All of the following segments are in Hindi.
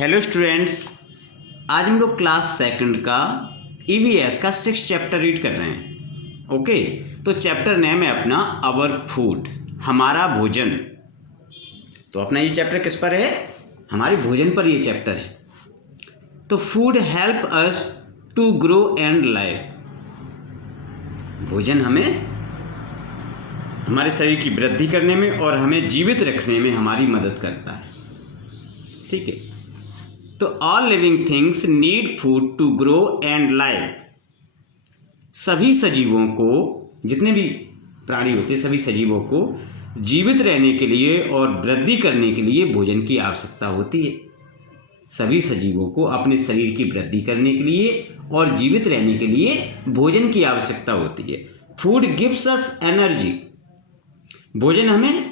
हेलो स्टूडेंट्स, आज हम लोग क्लास सेकंड का ईवीएस का 6 चैप्टर रीड कर रहे हैं। ओके, तो चैप्टर नेम है अपना आवर फूड, हमारा भोजन। तो अपना ये चैप्टर किस पर है? हमारे भोजन पर ये चैप्टर है। तो food help us to grow and live. भोजन हमें हमारे शरीर की वृद्धि करने में और हमें जीवित रखने में हमारी मदद करता है। ठीक है, तो all living things need food to grow and live. सभी सजीवों को, जितने भी प्राणी होते हैं, सभी सजीवों को जीवित रहने के लिए और वृद्धि करने के लिए भोजन की आवश्यकता होती है। सभी सजीवों को अपने शरीर की वृद्धि करने के लिए और जीवित रहने के लिए भोजन की आवश्यकता होती है। Food gives us energy. भोजन हमें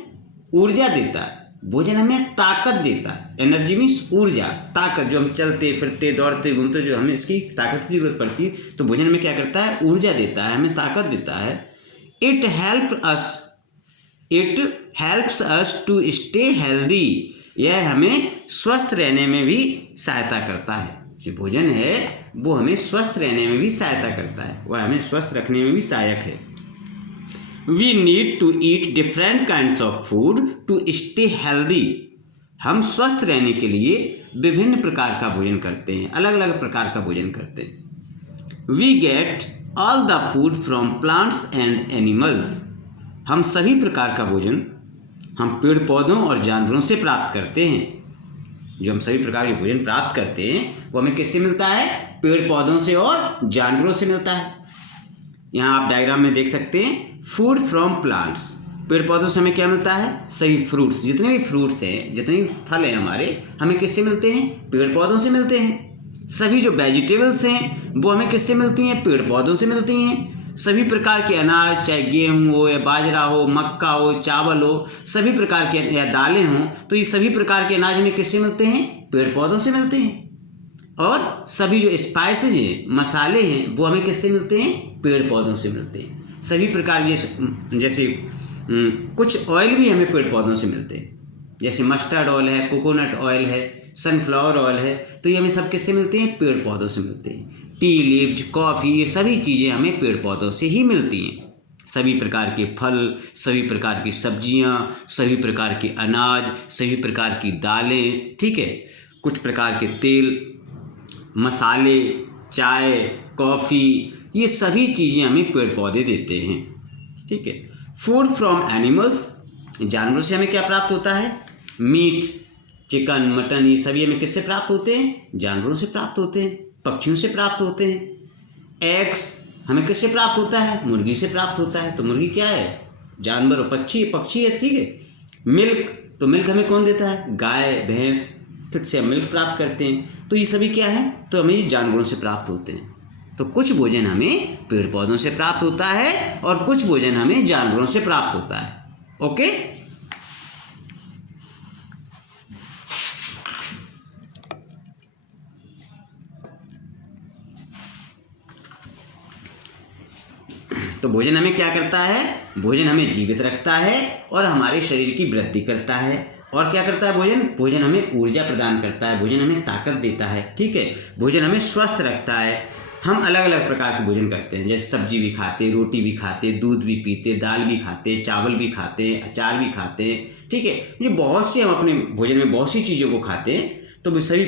ऊर्जा देता है, भोजन हमें ताकत देता है। एनर्जी मीन्स ऊर्जा, ताकत। जो हम चलते फिरते दौड़ते घूमते, जो हमें इसकी ताकत की जरूरत पड़ती है, तो भोजन हमें क्या करता है? ऊर्जा देता है, हमें ताकत देता है। It helps us to stay healthy. यह हमें स्वस्थ रहने में भी सहायता करता है। जो भोजन है वो हमें स्वस्थ रहने में भी सहायता करता है, वह हमें स्वस्थ रखने में भी सहायक है। We need to eat different kinds of food to stay healthy. हम स्वस्थ रहने के लिए विभिन्न प्रकार का भोजन करते हैं, अलग अलग प्रकार का भोजन करते हैं। We get all the food from plants and animals. हम सभी प्रकार का भोजन हम पेड़ पौधों और जानवरों से प्राप्त करते हैं। जो हम सभी प्रकार के भोजन प्राप्त करते हैं वो हमें किससे मिलता है? पेड़ पौधों से और जानवरों से मिलता है। यहाँ आप डायग्राम में देख सकते हैं, फूड फ्रॉम प्लांट्स। पेड़ पौधों से हमें क्या मिलता है? सही फ्रूट्स, जितने भी फ्रूट्स हैं, जितने भी फल हैं हमारे, हमें किससे मिलते हैं? पेड़ पौधों से मिलते हैं। सभी जो वेजिटेबल्स हैं वो हमें किससे मिलती हैं? पेड़ पौधों से मिलती हैं। सभी प्रकार के अनाज, चाहे गेहूँ हो या बाजरा हो, मक्का हो, चावल हो, सभी प्रकार के या दालें हों, तो ये सभी प्रकार के अनाज हमें किससे मिलते हैं? पेड़ पौधों से मिलते हैं। और सभी जो स्पाइसेज हैं, मसाले हैं, वो हमें किससे मिलते हैं? पेड़ पौधों से मिलते हैं। सभी प्रकार जैसे कुछ ऑयल भी हमें पेड़ पौधों से मिलते हैं, जैसे मस्टर्ड ऑयल है, कोकोनट ऑयल है, सनफ्लावर ऑयल है, तो ये हमें सब किससे मिलते हैं? पेड़ पौधों से मिलते हैं। टी लीव्स, कॉफ़ी, ये सभी चीज़ें हमें पेड़ पौधों से ही मिलती हैं। सभी प्रकार के फल, सभी प्रकार की सब्जियाँ, सभी प्रकार के अनाज, सभी प्रकार की दालें, ठीक है, कुछ प्रकार के तेल, मसाले, चाय, कॉफ़ी, ये सभी चीज़ें हमें पेड़ पौधे देते हैं। ठीक है। फूड फ्रॉम एनिमल्स, जानवरों से हमें क्या प्राप्त होता है? मीट, चिकन, मटन, ये सभी हमें किससे प्राप्त होते हैं? जानवरों से प्राप्त होते हैं, पक्षियों से प्राप्त होते हैं। एग्स हमें किससे प्राप्त होता है? मुर्गी से प्राप्त होता है। तो मुर्गी क्या है? जानवर और पक्षी है। ठीक है। मिल्क, तो मिल्क हमें कौन देता है? गाय, भैंस, फिर से हम मिल्क प्राप्त करते हैं। तो ये सभी क्या है? तो हमें जानवरों से प्राप्त होते हैं। तो कुछ भोजन हमें पेड़ पौधों से प्राप्त होता है और कुछ भोजन हमें जानवरों से प्राप्त होता है। ओके, तो भोजन हमें क्या करता है? भोजन हमें जीवित रखता है और हमारे शरीर की वृद्धि करता है। और क्या करता है भोजन? भोजन हमें ऊर्जा प्रदान करता है, भोजन हमें ताकत देता है। ठीक है। भोजन हमें स्वस्थ रखता है। हम अलग अलग प्रकार के भोजन करते हैं, जैसे सब्जी भी खाते, रोटी भी खाते, दूध भी पीते, दाल भी खाते, चावल भी खाते, अचार भी खाते हैं। ठीक है। ये बहुत सी, हम अपने भोजन में बहुत सी चीज़ों को खाते हैं। तो वो सभी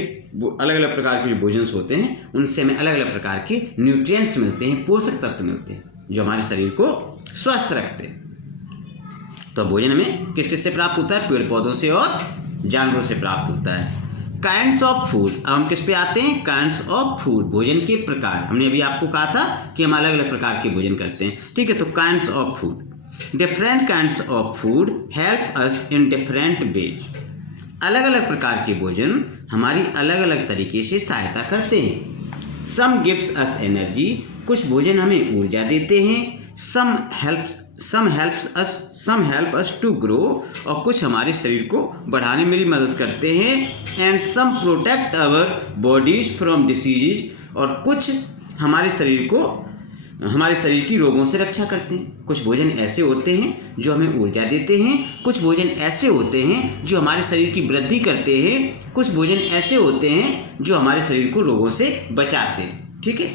अलग अलग प्रकार के जो भोजन होते हैं उनसे हमें अलग अलग प्रकार के न्यूट्रिएंट्स मिलते हैं, पोषक तत्व मिलते हैं, जो हमारे शरीर को स्वस्थ रखते हैं। तो भोजन हमें किस किस से प्राप्त होता है? पेड़ पौधों से और जानवरों से प्राप्त होता है। काइंड्स ऑफ फूड, अब हम किस पे आते हैं? काइंड्स ऑफ फूड, भोजन के प्रकार। हमने अभी आपको कहा था कि हम अलग अलग प्रकार के भोजन करते हैं। ठीक है। तो kinds of food, different kinds of food help us in different ways. अलग अलग प्रकार के भोजन हमारी अलग अलग तरीके से सहायता करते हैं। सम गिव्स अस एनर्जी, कुछ भोजन हमें ऊर्जा देते हैं। Some help us to grow, और कुछ हमारे शरीर को बढ़ाने में भी मदद करते हैं। And some protect our bodies from diseases, और कुछ हमारे शरीर को हमारे शरीर की रोगों से रक्षा करते हैं। कुछ भोजन ऐसे होते हैं जो हमें ऊर्जा देते हैं, कुछ भोजन ऐसे होते हैं जो हमारे शरीर की वृद्धि करते हैं, कुछ भोजन ऐसे होते हैं जो हमारे शरीर को रोगों से बचाते हैं। ठीक है,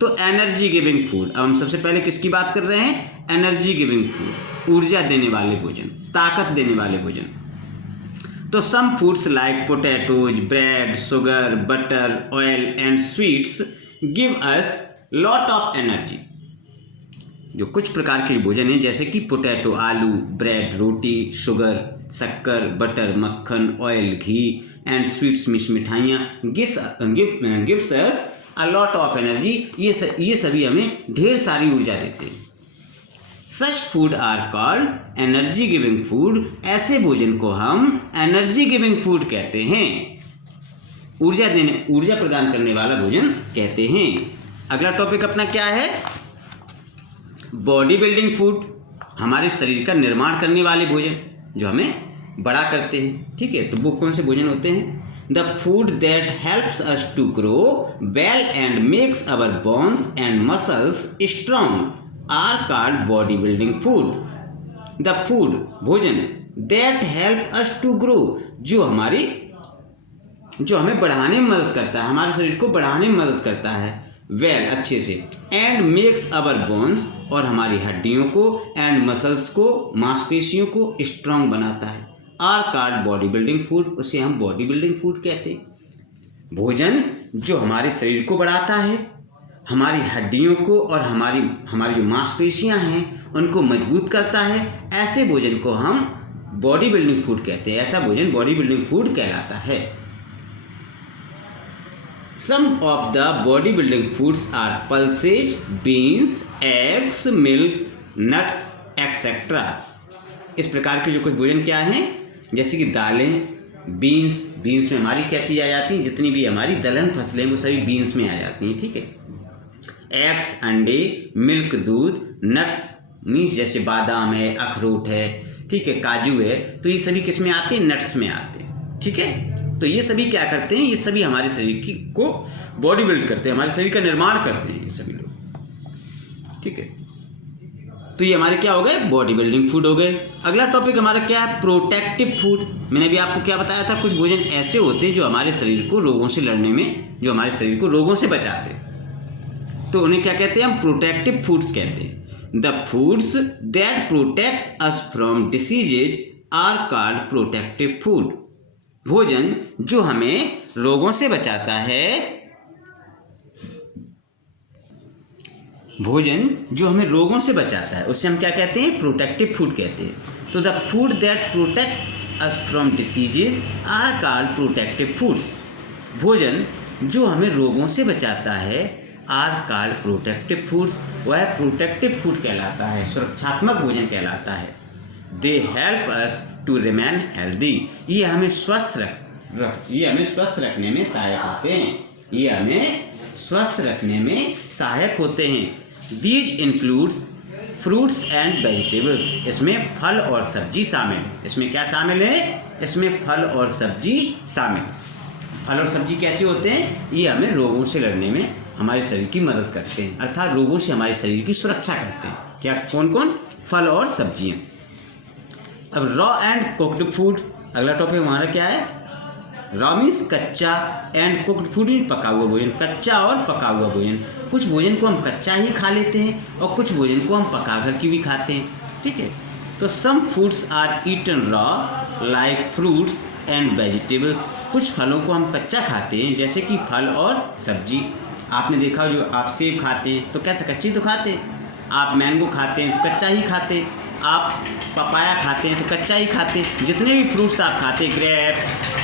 तो एनर्जी गिविंग फूड। अब हम सबसे पहले किसकी बात कर रहे हैं? एनर्जी गिविंग फूड, ऊर्जा देने वाले भोजन, ताकत देने वाले भोजन। तो some foods like potatoes, bread, sugar, butter, oil and sweets give us lot of energy. जो कुछ प्रकार के भोजन हैं जैसे कि पोटैटो आलू, ब्रेड रोटी, शुगर शक्कर, बटर मक्खन, ऑयल घी एंड स्वीट्स मिठाइयाँ gives us a lot of energy. ये सभी हमें ढेर सारी ऊर्जा देते हैं। Such food are called energy giving food. ऐसे भोजन को हम एनर्जी गिविंग फूड कहते हैं, ऊर्जा प्रदान करने वाला भोजन कहते हैं। अगला टॉपिक अपना क्या है? बॉडी बिल्डिंग फूड, हमारे शरीर का निर्माण करने वाले भोजन जो हमें बड़ा करते हैं। ठीक है, तो वो कौन से भोजन होते हैं? The food that helps us to grow well and makes our bones and muscles strong are called body building food. The food bhojan that help us to grow, जो हमें बढ़ाने में मदद करता है, हमारे शरीर को बढ़ाने में मदद करता है वेल अच्छे से, एंड मेक्स आवर बोन्स और हमारी हड्डियों को, एंड मसल्स को मांसपेशियों को स्ट्रांग बनाता है, are called body building food. उसे हम बॉडी बिल्डिंग फूड कहते हैं। भोजन जो हमारे शरीर को बढ़ाता है, हमारी हड्डियों को और हमारी जो मांसपेशियां हैं उनको मजबूत करता है, ऐसे भोजन को हम बॉडी बिल्डिंग फूड कहते हैं। ऐसा भोजन बॉडी बिल्डिंग फूड कहलाता है। Some of the bodybuilding foods are pulses, beans, eggs, milk, nuts, etc. इस प्रकार के जो कुछ भोजन क्या हैं, जैसे कि दालें, बीन्स में हमारी क्या चीज़ आ जाती हैं, जितनी भी हमारी दलहन फसलें वो सभी बीन्स में आ जाती हैं। ठीक है, एग्स अंडे, मिल्क दूध, नट्स मीन्स जैसे बादाम है, अखरोट है, ठीक है, काजू है, तो ये सभी किस में आते हैं? नट्स में आते हैं। ठीक है, तो ये सभी क्या करते हैं? ये सभी हमारे शरीर को बॉडी बिल्ड करते हैं, हमारे शरीर का निर्माण करते हैं ये सभी लोग। ठीक है, तो ये हमारे क्या हो गए? बॉडी बिल्डिंग फूड हो गए। अगला टॉपिक हमारा क्या है? Protective food. मैंने भी आपको क्या बताया था? कुछ भोजन ऐसे होते हैं जो हमारे शरीर को रोगों से लड़ने में, जो हमारे शरीर को रोगों से बचाते हैं, तो उन्हें क्या कहते हैं? हम प्रोटेक्टिव फूड्स कहते हैं। The foods that protect us from diseases are called protective food. भोजन जो हमें रोगों से बचाता है, भोजन जो हमें रोगों से बचाता है उसे हम क्या कहते हैं? प्रोटेक्टिव फूड कहते हैं। तो the food that protect us from diseases are called protective foods. भोजन जो हमें रोगों से बचाता है आर कॉल्ड प्रोटेक्टिव फूड्स, वह रक्षात्मक फूड कहलाता है, सुरक्षात्मक भोजन कहलाता है। They help us to remain healthy. ये हमें स्वस्थ रखने में सहायक होते हैं। ये हमें स्वस्थ रखने में सहायक होते हैं। These includes fruits and vegetables. इसमें फल और सब्जी शामिल है। इसमें क्या शामिल है? इसमें फल और सब्जी शामिल। फल और सब्जी कैसे होते हैं? ये हमें रोगों से लड़ने में हमारे शरीर की मदद करते हैं, अर्थात रोगों से हमारे शरीर की सुरक्षा करते हैं। क्या कौन कौन? फल और सब्जियाँ। अब रॉ एंड कुक्ड फूड, अगला टॉपिक हमारा क्या है? रॉ मीन्स कच्चा, एंड कुक्ड फूड मीन्स पका हुआ भोजन, कच्चा और पका हुआ भोजन। कुछ भोजन को हम कच्चा ही खा लेते हैं और कुछ भोजन को हम पका कर के भी खाते हैं। ठीक है, तो some foods are eaten raw like fruits and vegetables. कुछ फलों को हम कच्चा खाते हैं जैसे कि फल और सब्जी। आपने देखा जो आप सेब खाते हैं तो कैसे? कच्ची तो खाते हैं। आप मैंगो खाते हैं तो कच्चा ही खाते हैं। आप पपाया खाते हैं तो कच्चा ही खाते हैं। जितने भी फ्रूट्स आप खाते हैं, grape,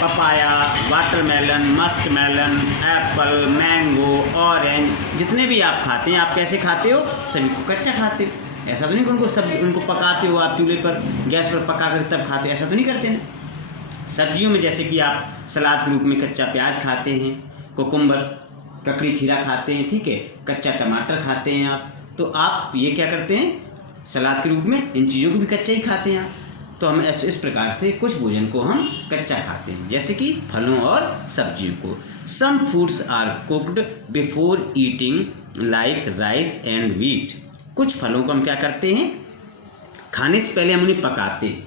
papaya, watermelon, muskmelon, apple, mango, orange, जितने भी आप खाते हैं, आप कैसे खाते हो? सभी को कच्चा खाते हो। ऐसा तो नहीं कि उनको पकाते हो आप चूल्हे पर, गैस पर पका कर तब खाते हो, ऐसा तो नहीं करते ना। सब्जियों में जैसे कि आप सलाद के रूप में कच्चा प्याज खाते हैं, कुकुम्बर, ककड़ी खीरा खाते हैं, ठीक है, कच्चा टमाटर खाते हैं आप, तो आप ये क्या करते हैं? सलाद के रूप में इन चीज़ों को भी कच्चा ही खाते हैं आप। तो हम इस प्रकार से कुछ भोजन को हम कच्चा खाते हैं, जैसे कि फलों और सब्जियों को। Some foods are cooked before eating like rice and wheat. कुछ फलों को हम क्या करते हैं, खाने से पहले हम उन्हें पकाते हैं।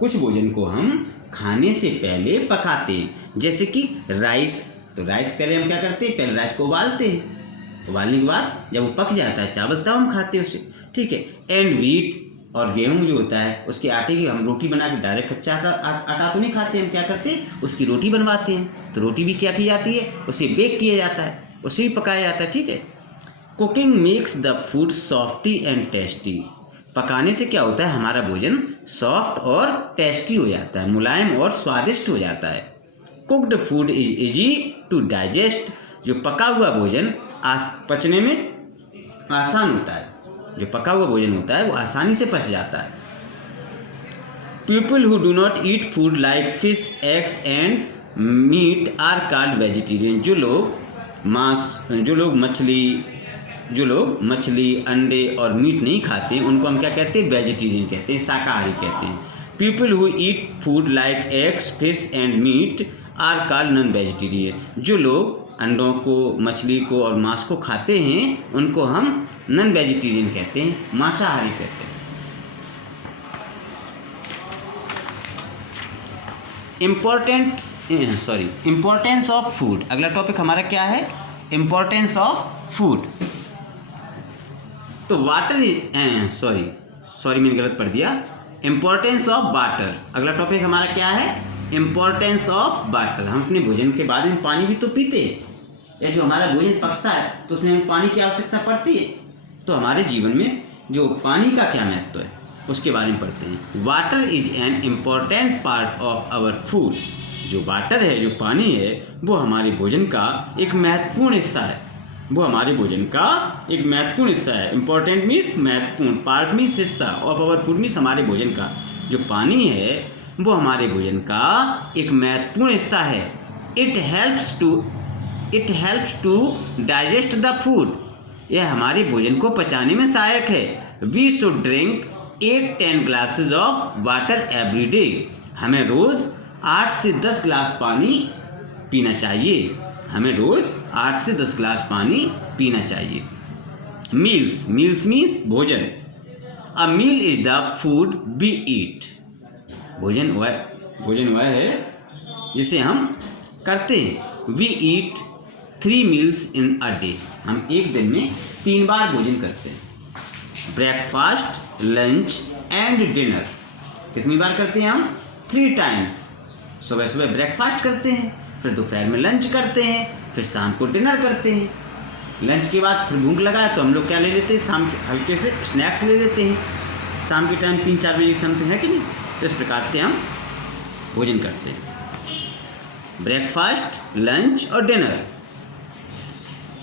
कुछ भोजन को हम खाने से पहले पकाते हैं, जैसे कि राइस। तो राइस पहले हम क्या करते हैं, पहले राइस को उबालते हैं, उबालने के बाद जब वो पक जाता है चावल, तब हम खाते हैं उसे, ठीक है। एंड व्हीट, और गेहूं जो होता है उसके आटे की हम रोटी बना के डायरेक्ट कच्चा आटा तो नहीं खाते, हम क्या करते हैं उसकी रोटी बनवाते हैं। तो रोटी भी क्या की जाती है, उसे बेक किया जाता है, उसे भी पकाया जाता है, ठीक है। Cooking makes the food softy and tasty. पकाने से क्या होता है, हमारा भोजन सॉफ्ट और टेस्टी हो जाता है, मुलायम और स्वादिष्ट हो जाता है। Cooked food is easy to digest. जो पका हुआ भोजन पचने में आसान होता है, जो पका हुआ भोजन होता है वो आसानी से पच जाता है। People who do not eat food like fish, eggs and meat are called vegetarian. जो लोग मछली, अंडे और मीट नहीं खाते उनको हम क्या कहते हैं, वेजिटेरियन कहते हैं, शाकाहारी कहते हैं। People who eat food like eggs, fish and meat are called non vegetarian. जो लोग अंडों को, मछली को और मांस को खाते हैं उनको हम नॉन वेजिटेरियन कहते हैं, मांसाहारी कहते हैं। Importance of food. अगला टॉपिक हमारा क्या है, इम्पोर्टेंस ऑफ फूड। तो वाटर इज मैंने गलत पढ़ दिया, इम्पोर्टेंस ऑफ वाटर। अगला टॉपिक हमारा क्या है, इम्पोर्टेंस ऑफ वाटर। हम अपने भोजन के बाद में पानी भी तो पीते हैं, या जो हमारा भोजन पकता है तो उसमें हमें पानी की आवश्यकता पड़ती है। तो हमारे जीवन में जो पानी का क्या महत्व है उसके बारे में पढ़ते हैं। Water is an important part of our food. जो वाटर है, जो पानी है, वो हमारे भोजन का एक महत्वपूर्ण हिस्सा है। इम्पॉर्टेंट मीन्स महत्वपूर्ण, पार्ट मीन्स हिस्सा, ऑफ आवर फूड मीन्स हमारे भोजन का। जो पानी है वो हमारे भोजन का एक महत्वपूर्ण हिस्सा है। It helps to digest the food. यह हमारे भोजन को पचाने में सहायक है। We should drink 8-10 glasses of water every day. हमें रोज़ 8 से 10 ग्लास पानी पीना चाहिए। Meals means bhojan. A meal is the food we eat. भोजन वह है जिसे हम करते हैं। We eat 3 meals in a day. हम एक दिन में 3 बार भोजन करते हैं। Breakfast, lunch and dinner. कितनी बार करते हैं हम, 3 टाइम्स। सुबह ब्रेकफास्ट करते हैं, फिर दोपहर में लंच करते हैं, फिर शाम को डिनर करते हैं। लंच के बाद फिर भूख लगा तो हम लोग क्या ले लेते हैं, शाम के हल्के से स्नैक्स ले लेते हैं, शाम के टाइम 3-4 बजे समथिंग, है कि नहीं। तो इस प्रकार से हम भोजन करते हैं, ब्रेकफास्ट, लंच और डिनर।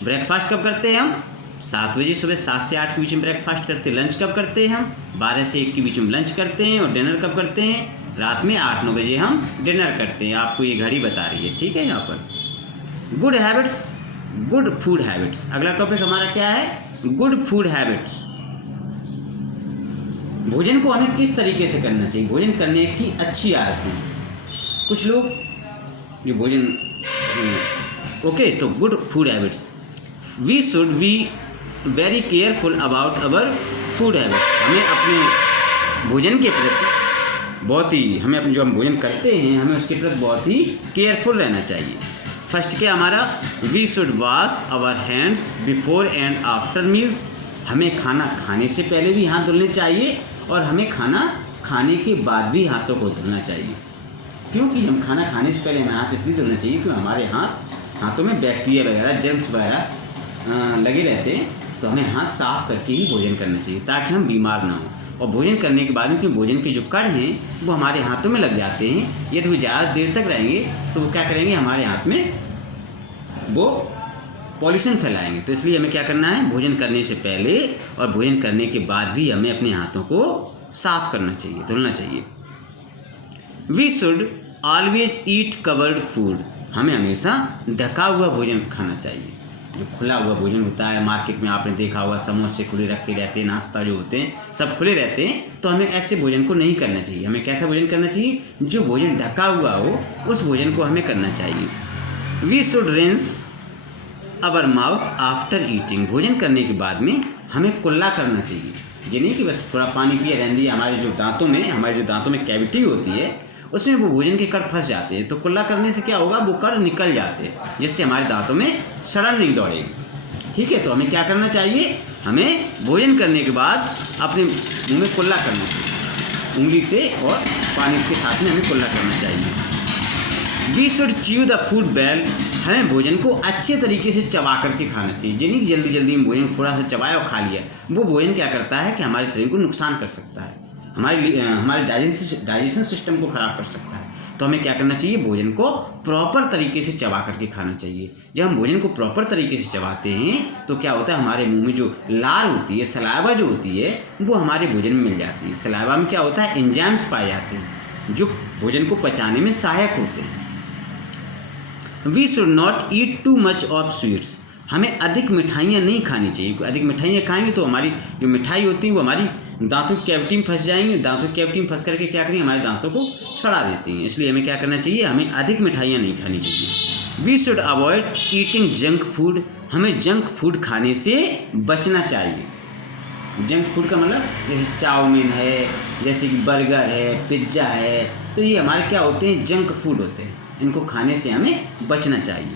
ब्रेकफास्ट कब करते हैं हम, 7 बजे, सुबह 7 से 8 के बीच में ब्रेकफास्ट करते हैं। लंच कब करते हैं हम, 12 से 1 के बीच में लंच करते हैं। और डिनर कब करते हैं, रात में 8-9 बजे हम डिनर करते हैं। आपको ये घड़ी बता रही है, ठीक है। यहाँ पर गुड फूड हैबिट्स। अगला टॉपिक हमारा क्या है, गुड फूड हैबिट्स। भोजन को हमें किस तरीके से करना चाहिए, भोजन करने की अच्छी आदतें। कुछ लोग जो भोजन तो good food habits. We should be very careful about our food habit. हमें अपने भोजन के प्रति जो हम भोजन करते हैं, हमें उसके प्रति बहुत ही केयरफुल रहना चाहिए। फर्स्ट क्या हमारा, we should wash our hands before and after meals. हमें खाना खाने से पहले भी हाथ धुलने चाहिए और हमें खाना खाने के बाद भी हाथों को धुलना चाहिए। क्योंकि हम खाना खाने से पहले हमें हाथ इसलिए धुलना चाहिए क्योंकि हमारे हाथों में बैक्टीरिया वगैरह, जर्म्स वगैरह लगे रहते हैं। तो हमें हाथ साफ करके ही भोजन करना चाहिए ताकि हम बीमार ना हों। और भोजन करने के बाद में क्योंकि भोजन के जो कण हैं वो हमारे हाथों में लग जाते हैं, यदि वो ज़्यादा देर तक रहेंगे तो वो क्या करेंगे, हमारे हाथ में वो पॉल्यूशन फैलाएंगे। तो इसलिए हमें क्या करना है, भोजन करने से पहले और भोजन करने के बाद भी हमें अपने हाथों को साफ करना चाहिए, धुलना चाहिए। We should always eat covered food. हमें हमेशा ढका हुआ भोजन खाना चाहिए। जो खुला हुआ भोजन होता है, मार्केट में आपने देखा होगा समोसे खुले रखे रहते हैं, नाश्ता जो होते हैं सब खुले रहते हैं, तो हमें ऐसे भोजन को नहीं करना चाहिए। हमें कैसा भोजन करना चाहिए? जो भोजन ढका हुआ हो उस भोजन को हमें करना चाहिए। We should rinse our mouth after eating. भोजन करने के बाद में हमें कुल्ला करना चाहिए। ये नहीं कि बस थोड़ा पानी पिए रहने दिया। हमारे जो दांतों में कैविटी होती है उसमें वो भोजन के कण फंस जाते हैं, तो कुल्ला करने से क्या होगा, वो कण निकल जाते हैं, जिससे हमारे दांतों में सड़न नहीं दौड़ेगी। ठीक है, तो हमें क्या करना चाहिए? हमें भोजन करने के बाद अपने मुंह में कुल्ला करना चाहिए, उंगली से और पानी के साथ में हमें कुल्ला करना चाहिए। We should chew the food well. हमें भोजन को अच्छे तरीके से चबा करके खाना चाहिए। ये नहीं कि जल्दी जल्दी में भोजन थोड़ा सा चबाया और खा लिया। वो भोजन क्या करता है कि हमारे शरीर को नुकसान कर सकता है, हमारे डाइजेशन सिस्टम को ख़राब कर सकता है। तो हमें क्या करना चाहिए? भोजन को प्रॉपर तरीके से चबा करके खाना चाहिए। जब हम भोजन को प्रॉपर तरीके से चबाते हैं तो क्या होता है, हमारे मुंह में जो लार होती है, सलाइवा जो होती है, वो हमारे भोजन में मिल जाती है। सलाइवा में क्या होता है? एंजाइम्स पाए जाते हैं जो भोजन को पचाने में सहायक होते हैं। We should not eat too much of sweets. हमें अधिक मिठाइयाँ नहीं खानी चाहिए। अधिक मिठाइयाँ खाएंगे तो हमारी जो मिठाई होती है वो हमारी दांतों की कैविटी में फंस जाएंगे। दांतों की कैविटी में फंस करके क्या करेंगे? हमारे दांतों को सड़ा देती हैं। इसलिए हमें क्या करना चाहिए? हमें अधिक मिठाइयाँ नहीं खानी चाहिए। We should avoid eating junk food. हमें जंक फूड खाने से बचना चाहिए। जंक फूड का मतलब जैसे चाउमीन है, जैसे कि बर्गर है, पिज्ज़ा है, तो ये हमारे क्या होते हैं? जंक फूड होते हैं। इनको खाने से हमें बचना चाहिए।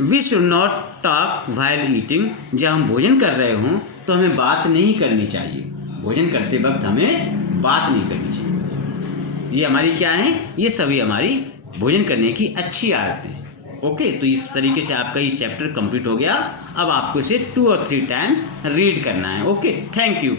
We should not talk while eating. जब हम भोजन कर रहे हों तो हमें बात नहीं करनी चाहिए। भोजन करते वक्त हमें बात नहीं करनी चाहिए। ये हमारी क्या है? ये सभी हमारी भोजन करने की अच्छी आदतें। ओके, तो इस तरीके से आपका ये चैप्टर कंप्लीट हो गया। अब आपको इसे 2 और 3 टाइम्स रीड करना है। Okay, thank you.